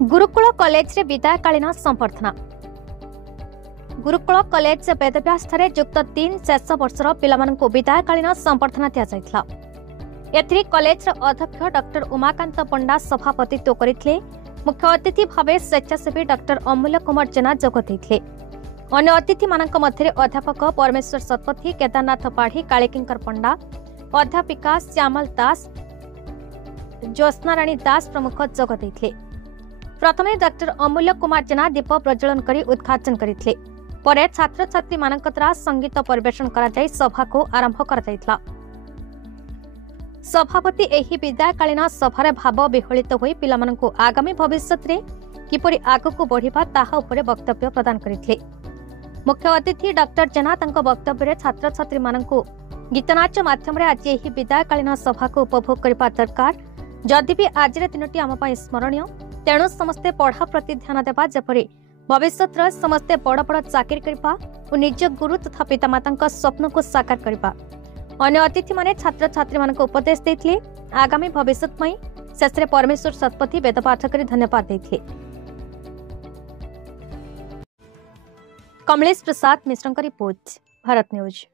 Gurukul college रे विदायकालीन संबर्धना। Gurukul college Vedvyas युक्त 3 शेष वर्षर पिलामानंकु विदायकालीन संबर्धना दिया जायथिला। एथिरे कॉलेज अध्यक्ष डॉक्टर उमाकांत पंडा सभापतित्व करथिले। मुख्य अतिथि भावे स्वेच्छासेवी डॉक्टर अमूल्य कुमार जेना जोग दैथिले। अन्य अतिथि मानक मध्य अध्यापक परमेश्वर सतपथी, केदारनाथ पाढ़ी, कालीकिंकर पंडा, अध्यापिका श्यामल दास, ज्योत्स्नाराणी दास प्रमुख जोग दैथिले। प्रथमे डॉक्टर अमूल्य कुमार जेना दीप प्रज्वलन करी उद्घाटन करथिले। परे छात्र छात्री मानक द्वारा संगीत परिवेषण करा जाय सभा को आरंभ करा जायथिला। सभापति एही विदायकालीन सभारे भाव विहलित होई पिलामानंकु आगामी भविष्यत रे किपरि आगकु बढ़िबा ताहा उपरे वक्तव्य प्रदान करथिले। मुख्य अतिथि डॉक्टर जेना तंक वक्तव्य रे छात्र छात्री मानंकु गीतनाच माध्यम रे आज एही विदायकालीन सभा को उपभोग करबा दरकार। जदि भी आज रे दिनटी आम पई स्मरणीय, तेणु समस्ते पढ़ा प्रति ध्यान देवा, जेपरि भविष्यत समस्ते बड़ बड़ चाकरी करबा और निज गुरु तथा पितामाता स्वप्न को साकार करबा। अन्य अतिथि माने छात्र छात्री मानक उपदेश देथिले। आगामी भविष्यत में शेष परमेश्वर सतपथी वेदपाठ करी धन्यवाद देथिले। कमलेश प्रसाद मिश्रଙ୍କ रिपोर्ट, भारत न्यूज।